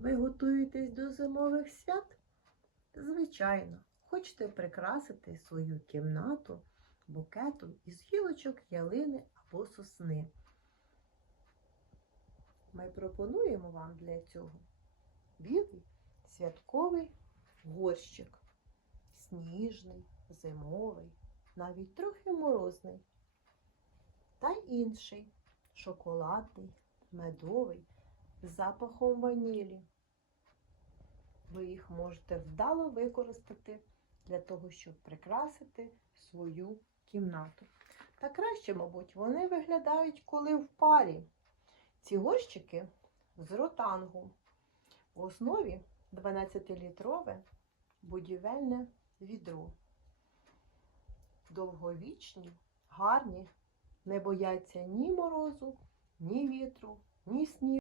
Ви готуєтесь до зимових свят? Звичайно, хочете прикрасити свою кімнату букетом із гілочок ялини або сосни. Ми пропонуємо вам для цього білий святковий горщик, сніжний, зимовий, навіть трохи морозний, та інший шоколадний, медовий запахом ванілі. Ви їх можете вдало використати для того, щоб прикрасити свою кімнату. Та краще, мабуть, вони виглядають, коли в парі. Ці горщики з ротангу. В основі 12-літрове будівельне відро. Довговічні, гарні, не бояться ні морозу, ні вітру, ні снігу.